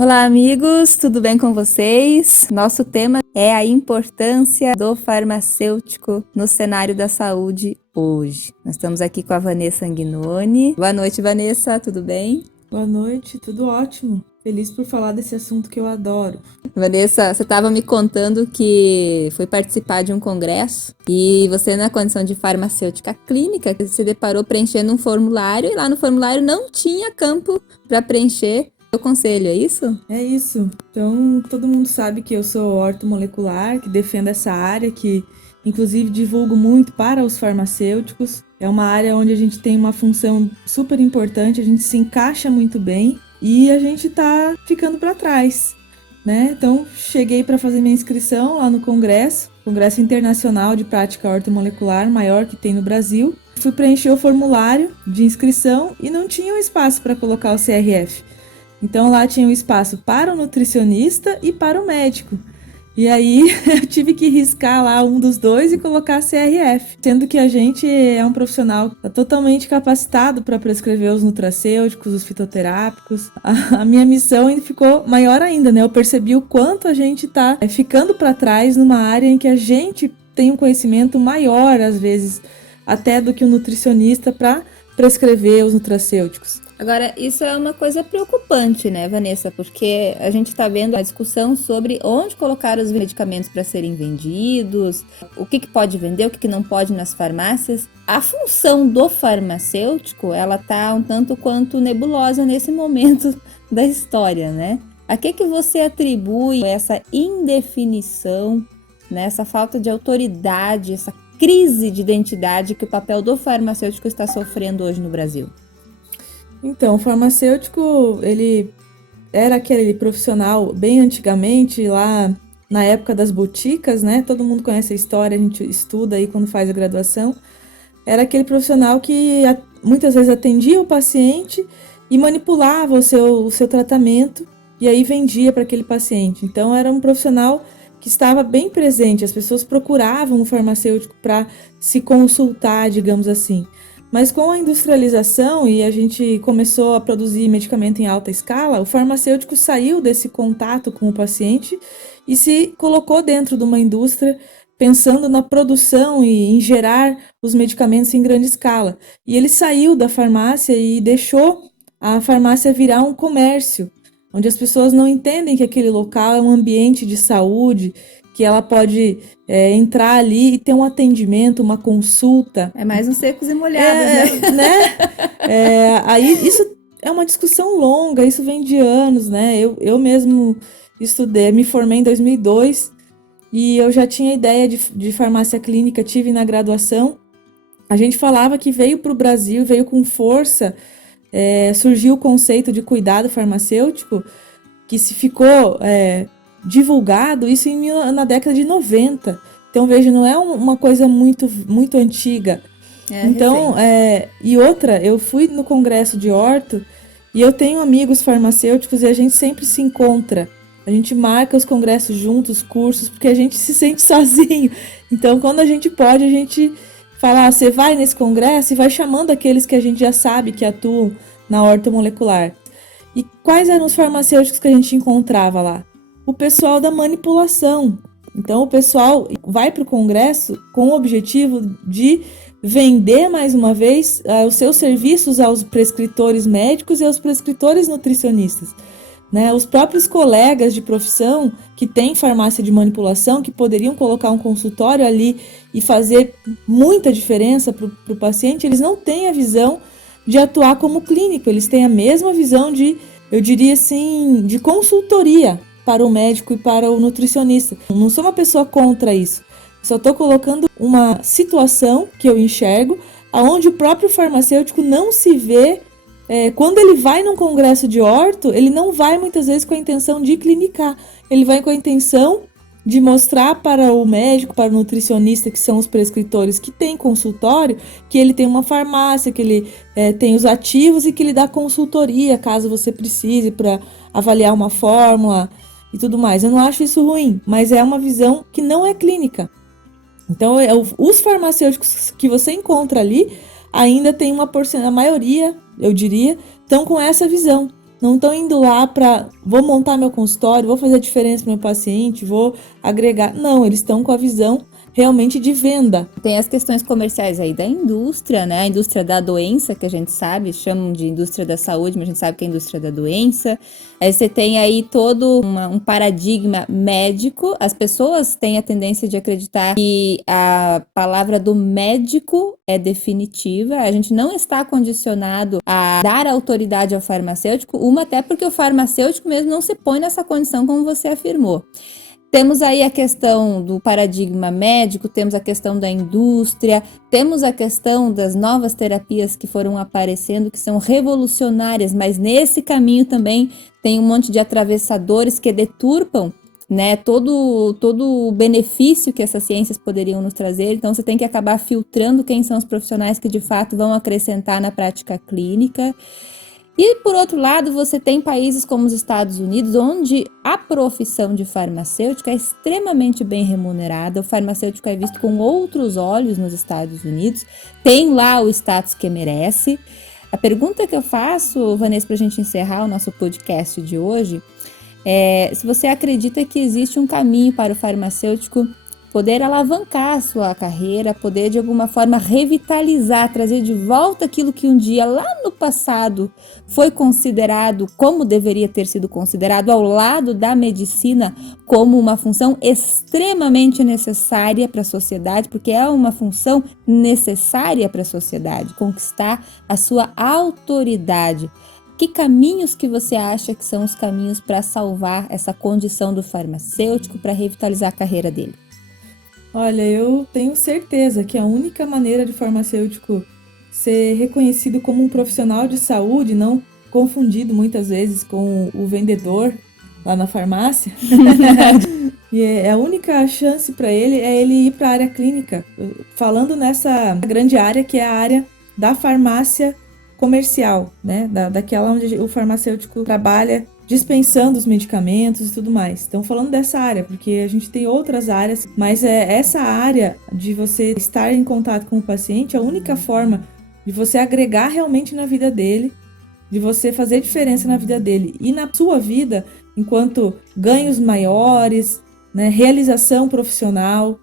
Olá, amigos, tudo bem com vocês? Nosso tema é a importância do farmacêutico no cenário da saúde hoje. Nós estamos aqui com a Vanessa Anguinoni. Boa noite, Vanessa, tudo bem? Boa noite, tudo ótimo. Feliz por falar desse assunto que eu adoro. Vanessa, você estava me contando que foi participar de um congresso e você, na condição de farmacêutica clínica, se deparou preenchendo um formulário e lá no formulário não tinha campo para preencher o conselho, é isso? É isso. Então, todo mundo sabe que eu sou ortomolecular, que defendo essa área, que inclusive divulgo muito para os farmacêuticos. É uma área onde a gente tem uma função super importante, a gente se encaixa muito bem e a gente tá ficando para trás, né? Então, cheguei para fazer minha inscrição lá no Congresso Internacional de Prática Ortomolecular, maior que tem no Brasil. Fui preencher o formulário de inscrição e não tinha um espaço para colocar o CRF. Então lá tinha um espaço para o nutricionista e para o médico. E aí eu tive que riscar lá um dos dois e colocar CRF, sendo que a gente é um profissional totalmente capacitado para prescrever os nutracêuticos, os fitoterápicos. A minha missão ainda ficou maior ainda, né? Eu percebi o quanto a gente está ficando para trás numa área em que a gente tem um conhecimento maior, às vezes, até do que o nutricionista para prescrever os nutracêuticos. Agora, isso é uma coisa preocupante, né, Vanessa? Porque a gente está vendo a discussão sobre onde colocar os medicamentos para serem vendidos, o que pode vender, o que não pode nas farmácias. A função do farmacêutico, ela está um tanto quanto nebulosa nesse momento da história, né? A que você atribui essa indefinição, né, essa falta de autoridade, essa crise de identidade que o papel do farmacêutico está sofrendo hoje no Brasil? Então, o farmacêutico, ele era aquele profissional bem antigamente, lá na época das boticas, né? Todo mundo conhece a história, a gente estuda aí quando faz a graduação. Era aquele profissional que muitas vezes atendia o paciente e manipulava o seu tratamento e aí vendia para aquele paciente. Então, era um profissional que estava bem presente, as pessoas procuravam o farmacêutico para se consultar, digamos assim. Mas com a industrialização e a gente começou a produzir medicamento em alta escala, o farmacêutico saiu desse contato com o paciente e se colocou dentro de uma indústria pensando na produção e em gerar os medicamentos em grande escala. E ele saiu da farmácia e deixou a farmácia virar um comércio, onde as pessoas não entendem que aquele local é um ambiente de saúde, que ela pode entrar ali e ter um atendimento, uma consulta. É mais uns secos e molhados, né? Aí isso é uma discussão longa, isso vem de anos, né? Eu mesmo estudei, me formei em 2002 e eu já tinha ideia de farmácia clínica, tive na graduação. A gente falava que veio para o Brasil, veio com força, surgiu o conceito de cuidado farmacêutico, que se ficou divulgado isso na década de 90. Então, veja, não é uma coisa muito, muito antiga. Então, e outra, eu fui no congresso de orto e eu tenho amigos farmacêuticos e a gente sempre se encontra. A gente marca os congressos juntos, cursos, porque a gente se sente sozinho. Então, quando a gente pode, a gente fala, você vai nesse congresso e vai chamando aqueles que a gente já sabe que atuam na ortomolecular. E quais eram os farmacêuticos que a gente encontrava lá? O pessoal da manipulação. Então, o pessoal vai para o congresso com o objetivo de vender, mais uma vez, os seus serviços aos prescritores médicos e aos prescritores nutricionistas. Né? Os próprios colegas de profissão que têm farmácia de manipulação, que poderiam colocar um consultório ali e fazer muita diferença para o paciente, eles não têm a visão de atuar como clínico, eles têm a mesma visão de, eu diria assim, de consultoria para o médico e para o nutricionista. Não sou uma pessoa contra isso. Só estou colocando uma situação que eu enxergo, onde o próprio farmacêutico não se vê. Quando ele vai num congresso de orto, ele não vai muitas vezes com a intenção de clinicar. Ele vai com a intenção de mostrar para o médico, para o nutricionista, que são os prescritores que têm consultório, que ele tem uma farmácia, que ele tem os ativos e que ele dá consultoria, caso você precise, para avaliar uma fórmula e tudo mais. Eu não acho isso ruim, mas é uma visão que não é clínica. Então, os farmacêuticos que você encontra ali ainda tem a maioria, eu diria, estão com essa visão. não estão indo lá para vou montar meu consultório, vou fazer diferença para meu paciente, vou agregar. Não, eles estão com a visão realmente de venda. Tem as questões comerciais aí da indústria, né? A indústria da doença, que a gente sabe, chamam de indústria da saúde, mas a gente sabe que é a indústria da doença. Aí você tem aí todo um paradigma médico. As pessoas têm a tendência de acreditar que a palavra do médico é definitiva. A gente não está condicionado a dar autoridade ao farmacêutico, até porque o farmacêutico mesmo não se põe nessa condição, como você afirmou. Temos aí a questão do paradigma médico, temos a questão da indústria, temos a questão das novas terapias que foram aparecendo, que são revolucionárias, mas nesse caminho também tem um monte de atravessadores que deturpam, né, todo o benefício que essas ciências poderiam nos trazer. Então você tem que acabar filtrando quem são os profissionais que de fato vão acrescentar na prática clínica. E, por outro lado, você tem países como os Estados Unidos, onde a profissão de farmacêutico é extremamente bem remunerada. O farmacêutico é visto com outros olhos nos Estados Unidos, tem lá o status que merece. A pergunta que eu faço, Vanessa, para a gente encerrar o nosso podcast de hoje, é se você acredita que existe um caminho para o farmacêutico poder alavancar a sua carreira, poder de alguma forma revitalizar, trazer de volta aquilo que um dia lá no passado foi considerado como deveria ter sido considerado, ao lado da medicina, como uma função extremamente necessária para a sociedade, porque é uma função necessária para a sociedade, conquistar a sua autoridade. Que caminhos que você acha que são os caminhos para salvar essa condição do farmacêutico, para revitalizar a carreira dele? Olha, eu tenho certeza que a única maneira de farmacêutico ser reconhecido como um profissional de saúde, não confundido muitas vezes com o vendedor lá na farmácia, e a única chance para ele é ele ir para a área clínica, falando nessa grande área que é a área da farmácia comercial, né? Daquela onde o farmacêutico trabalha dispensando os medicamentos e tudo mais. Então, falando dessa área, porque a gente tem outras áreas, mas essa área de você estar em contato com o paciente, a única forma de você agregar realmente na vida dele, de você fazer diferença na vida dele e na sua vida, enquanto ganhos maiores, né, realização profissional,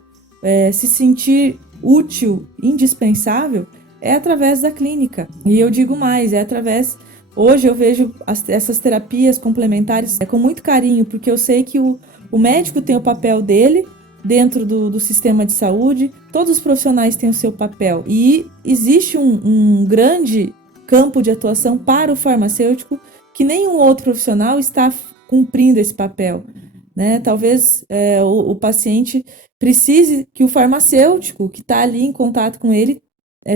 se sentir útil, indispensável, é através da clínica. E eu digo mais, é através... Hoje eu vejo essas terapias complementares com muito carinho, porque eu sei que o médico tem o papel dele dentro do sistema de saúde, todos os profissionais têm o seu papel. E existe um grande campo de atuação para o farmacêutico que nenhum outro profissional está cumprindo esse papel, né? Talvez o paciente precise que o farmacêutico que está ali em contato com ele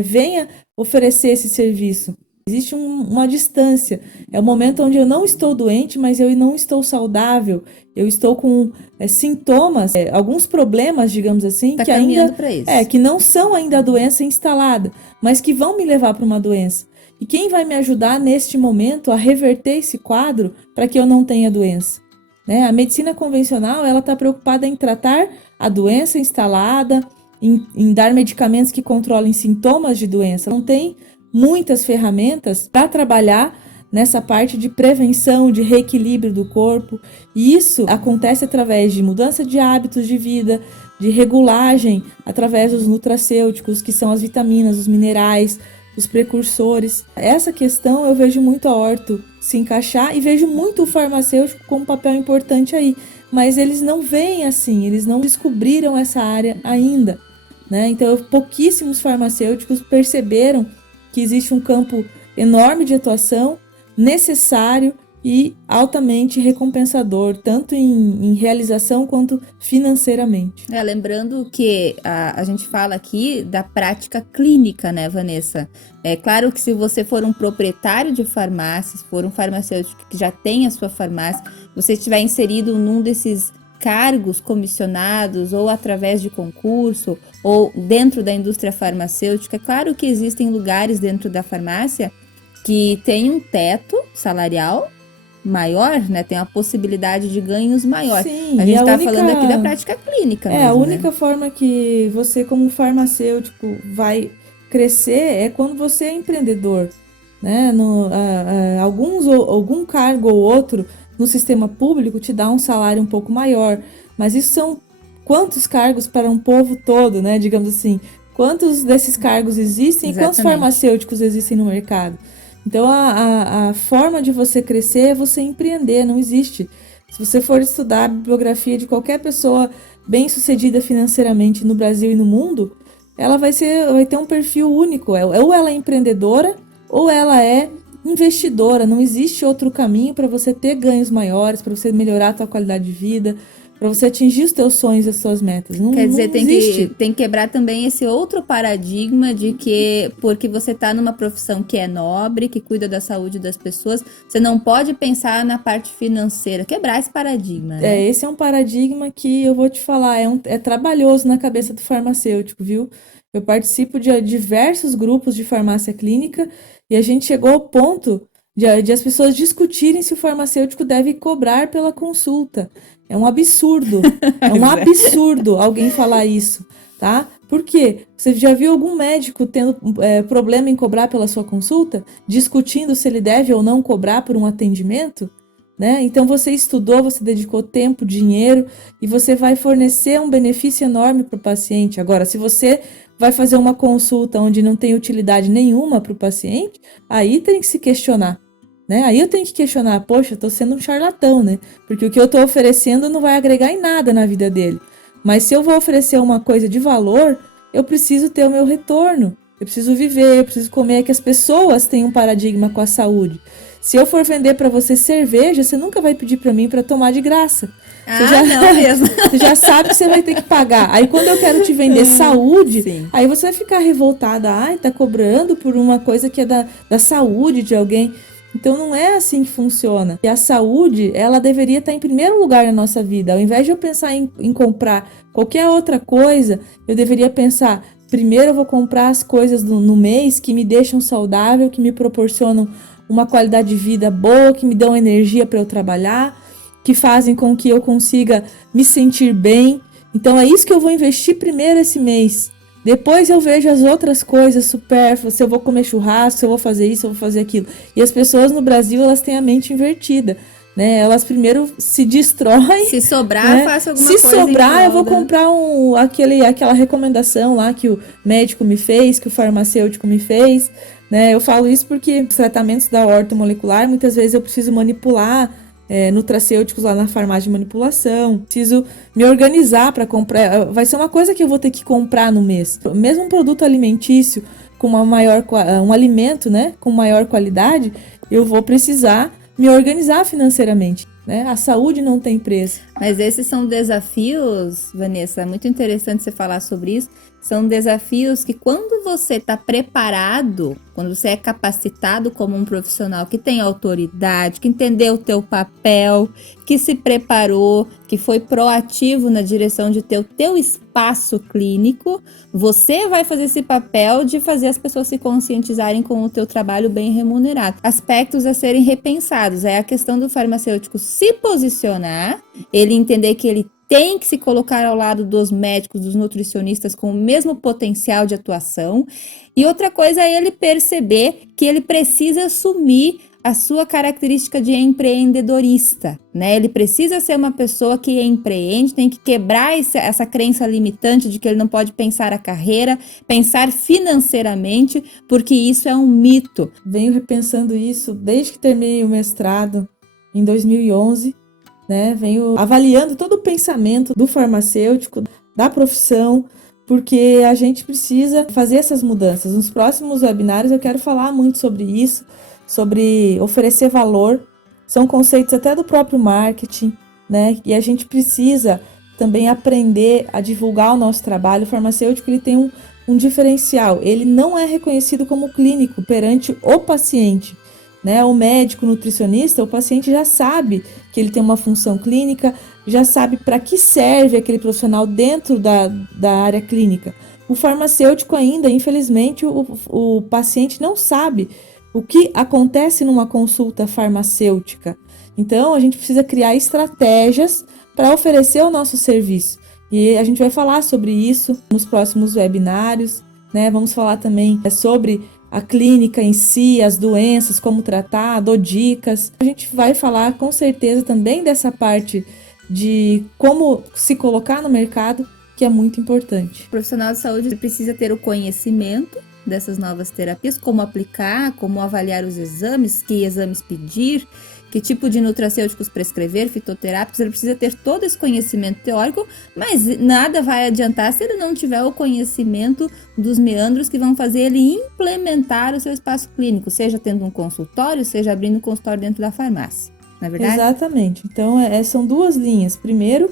venha oferecer esse serviço. Existe uma distância, é o momento onde eu não estou doente, mas eu não estou saudável, eu estou com sintomas, alguns problemas, digamos assim, tá que ainda isso. Que não são ainda a doença instalada, mas que vão me levar para uma doença. E quem vai me ajudar neste momento a reverter esse quadro para que eu não tenha doença? Né? A medicina convencional, ela está preocupada em tratar a doença instalada, em dar medicamentos que controlem sintomas de doença. Não tem muitas ferramentas para trabalhar nessa parte de prevenção, de reequilíbrio do corpo. E isso acontece através de mudança de hábitos de vida, de regulagem, através dos nutracêuticos, que são as vitaminas, os minerais, os precursores. Essa questão eu vejo muito a orto se encaixar e vejo muito o farmacêutico como um papel importante aí. Mas eles não veem assim, eles não descobriram essa área ainda, né? Então, pouquíssimos farmacêuticos perceberam que existe um campo enorme de atuação, necessário e altamente recompensador, tanto em realização quanto financeiramente. Lembrando que a gente fala aqui da prática clínica, né, Vanessa? É claro que se você for um proprietário de farmácia, se for um farmacêutico que já tem a sua farmácia, você estiver inserido num desses cargos comissionados ou através de concurso ou dentro da indústria farmacêutica, é claro que existem lugares dentro da farmácia que tem um teto salarial maior, né? Tem a possibilidade de ganhos maior. Sim, a gente está falando aqui da prática clínica mesmo, a única né? forma que você como farmacêutico vai crescer é quando você é empreendedor, né? Algum cargo ou outro no sistema público te dá um salário um pouco maior, mas isso são quantos cargos para um povo todo, né? Digamos assim, quantos desses cargos existem e quantos Exatamente. farmacêuticos existem no mercado? Então, a forma de você crescer é você empreender, não existe. Se você for estudar a bibliografia de qualquer pessoa bem-sucedida financeiramente no Brasil e no mundo, ela vai ter um perfil único. Ou ela é empreendedora, ou ela é investidora. Não existe outro caminho para você ter ganhos maiores, para você melhorar a tua qualidade de vida, para você atingir os teus sonhos e as suas metas. Não, Quer não dizer, existe. tem que quebrar também esse outro paradigma de que porque você está numa profissão que é nobre, que cuida da saúde das pessoas, você não pode pensar na parte financeira. Quebrar esse paradigma, né? Esse é um paradigma que eu vou te falar, é trabalhoso na cabeça do farmacêutico, viu? Eu participo de diversos grupos de farmácia clínica e a gente chegou ao ponto de as pessoas discutirem se o farmacêutico deve cobrar pela consulta. É um absurdo, é um absurdo alguém falar isso, tá? Por quê? Você já viu algum médico tendo problema em cobrar pela sua consulta? Discutindo se ele deve ou não cobrar por um atendimento? Né? Então você estudou, você dedicou tempo, dinheiro e você vai fornecer um benefício enorme para o paciente. Agora, se você vai fazer uma consulta onde não tem utilidade nenhuma para o paciente, aí tem que se questionar, né? Aí eu tenho que questionar, poxa, eu estou sendo um charlatão, né? Porque o que eu estou oferecendo não vai agregar em nada na vida dele. Mas se eu vou oferecer uma coisa de valor, eu preciso ter o meu retorno. Eu preciso viver, eu preciso comer, que as pessoas têm um paradigma com a saúde. Se eu for vender para você cerveja, você nunca vai pedir para mim para tomar de graça. Não mesmo. Você já sabe que você vai ter que pagar. Aí quando eu quero te vender saúde, Sim. aí você vai ficar revoltada. Ai, tá cobrando por uma coisa que é da saúde de alguém. Então não é assim que funciona. E a saúde, ela deveria estar em primeiro lugar na nossa vida. Ao invés de eu pensar em comprar qualquer outra coisa, eu deveria pensar, primeiro eu vou comprar as coisas no mês que me deixam saudável, que me proporcionam uma qualidade de vida boa, que me dão energia para eu trabalhar, que fazem com que eu consiga me sentir bem. Então é isso que eu vou investir primeiro esse mês. Depois eu vejo as outras coisas supérfluas, se eu vou comer churrasco, se eu vou fazer isso, se eu vou fazer aquilo. E as pessoas no Brasil, elas têm a mente invertida, né? Elas primeiro se destroem. Se sobrar, né? faça alguma Se coisa. Se sobrar, eu vou comprar aquela recomendação lá que o médico me fez, que o farmacêutico me fez, né? Eu falo isso porque os tratamentos da ortomolecular, muitas vezes eu preciso manipular nutracêuticos lá na farmácia de manipulação, preciso me organizar para comprar, vai ser uma coisa que eu vou ter que comprar no mês. Mesmo um produto alimentício com um alimento, né, com maior qualidade, eu vou precisar me organizar financeiramente, né? A saúde não tem preço. Mas esses são desafios, Vanessa, muito interessante você falar sobre isso. São desafios que quando você está preparado, quando você é capacitado como um profissional que tem autoridade, que entendeu o teu papel, que se preparou, que foi proativo na direção de ter o teu espaço clínico, você vai fazer esse papel de fazer as pessoas se conscientizarem com o teu trabalho bem remunerado. Aspectos a serem repensados, é a questão do farmacêutico se posicionar, ele entender que ele tem que se colocar ao lado dos médicos, dos nutricionistas com o mesmo potencial de atuação. E outra coisa é ele perceber que ele precisa assumir a sua característica de empreendedorista, né? Ele precisa ser uma pessoa que empreende, tem que quebrar essa crença limitante de que ele não pode pensar a carreira, pensar financeiramente, porque isso é um mito. Venho repensando isso desde que terminei o mestrado em 2011. Né, venho avaliando todo o pensamento do farmacêutico, da profissão, porque a gente precisa fazer essas mudanças. Nos próximos webinários eu quero falar muito sobre isso, sobre oferecer valor. São conceitos até do próprio marketing, né? E a gente precisa também aprender a divulgar o nosso trabalho. O farmacêutico ele tem um diferencial. Ele não é reconhecido como clínico perante o paciente. Né, o médico, o nutricionista, o paciente já sabe que ele tem uma função clínica, já sabe para que serve aquele profissional dentro da área clínica. O farmacêutico ainda, infelizmente, o paciente não sabe o que acontece numa consulta farmacêutica. Então, a gente precisa criar estratégias para oferecer o nosso serviço. E a gente vai falar sobre isso nos próximos webinários, né? Vamos falar também sobre a clínica em si, as doenças, como tratar, dou dicas. A gente vai falar com certeza também dessa parte de como se colocar no mercado, que é muito importante. O profissional de saúde precisa ter o conhecimento dessas novas terapias, como aplicar, como avaliar os exames, que exames pedir, que tipo de nutracêuticos prescrever, fitoterápicos. Ele precisa ter todo esse conhecimento teórico, mas nada vai adiantar se ele não tiver o conhecimento dos meandros que vão fazer ele implementar o seu espaço clínico, seja tendo um consultório, seja abrindo um consultório dentro da farmácia, não é verdade? Exatamente. Então, são duas linhas. Primeiro,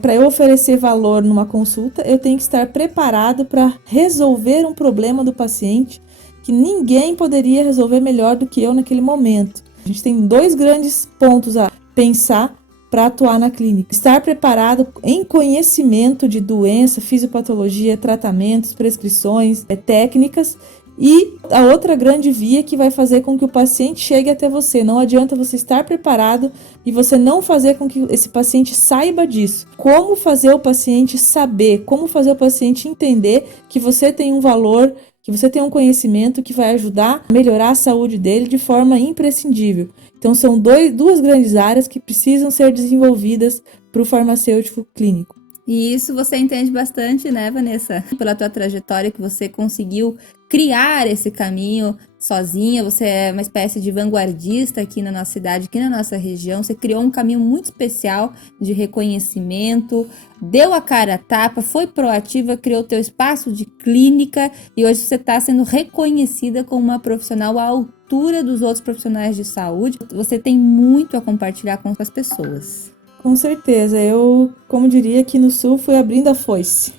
para eu oferecer valor numa consulta, eu tenho que estar preparado para resolver um problema do paciente que ninguém poderia resolver melhor do que eu naquele momento. A gente tem 2 grandes pontos a pensar para atuar na clínica. Estar preparado em conhecimento de doença, fisiopatologia, tratamentos, prescrições, técnicas. E a outra grande via que vai fazer com que o paciente chegue até você. Não adianta você estar preparado e você não fazer com que esse paciente saiba disso. Como fazer o paciente saber, como fazer o paciente entender que você tem um valor, que você tem um conhecimento que vai ajudar a melhorar a saúde dele de forma imprescindível. Então são 2 grandes áreas que precisam ser desenvolvidas para o farmacêutico clínico. E isso você entende bastante, né, Vanessa? Pela tua trajetória que você conseguiu criar esse caminho sozinha. Você é uma espécie de vanguardista aqui na nossa cidade, aqui na nossa região. Você criou um caminho muito especial de reconhecimento, deu a cara a tapa, foi proativa, criou teu espaço de clínica e hoje você está sendo reconhecida como uma profissional à altura dos outros profissionais de saúde. Você tem muito a compartilhar com as pessoas. Com certeza, eu, como diria aqui no sul, fui abrindo a foice,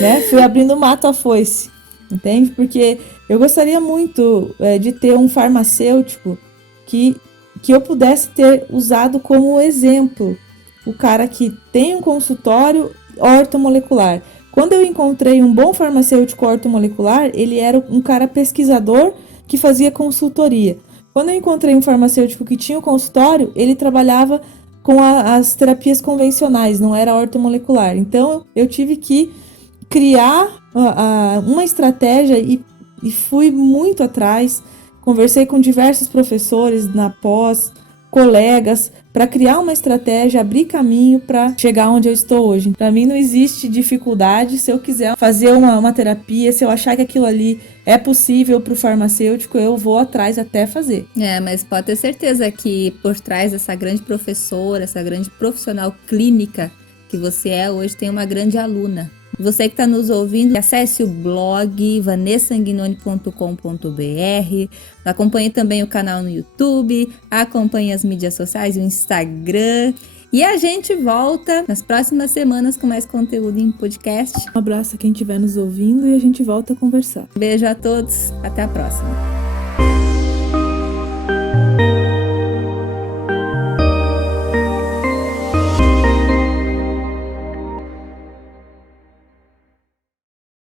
né? Fui abrindo o mato à foice, entende? Porque eu gostaria muito de ter um farmacêutico que eu pudesse ter usado como exemplo, o cara que tem um consultório ortomolecular. Quando eu encontrei um bom farmacêutico ortomolecular, ele era um cara pesquisador que fazia consultoria. Quando eu encontrei um farmacêutico que tinha um consultório, ele trabalhava com as terapias convencionais, não era ortomolecular. Então, eu tive que criar uma estratégia e fui muito atrás. Conversei com diversos professores na pós, colegas, para criar uma estratégia, abrir caminho para chegar onde eu estou hoje. Para mim não existe dificuldade. Se eu quiser fazer uma terapia, se eu achar que aquilo ali é possível para o farmacêutico, eu vou atrás até fazer. Mas pode ter certeza que por trás dessa grande professora, essa grande profissional clínica que você é hoje, tem uma grande aluna. Você que está nos ouvindo, acesse o blog vanessaanguinoni.com.br, acompanhe também o canal no YouTube, acompanhe as mídias sociais, o Instagram. E a gente volta nas próximas semanas com mais conteúdo em podcast. Um abraço a quem estiver nos ouvindo e a gente volta a conversar. Beijo a todos, até a próxima.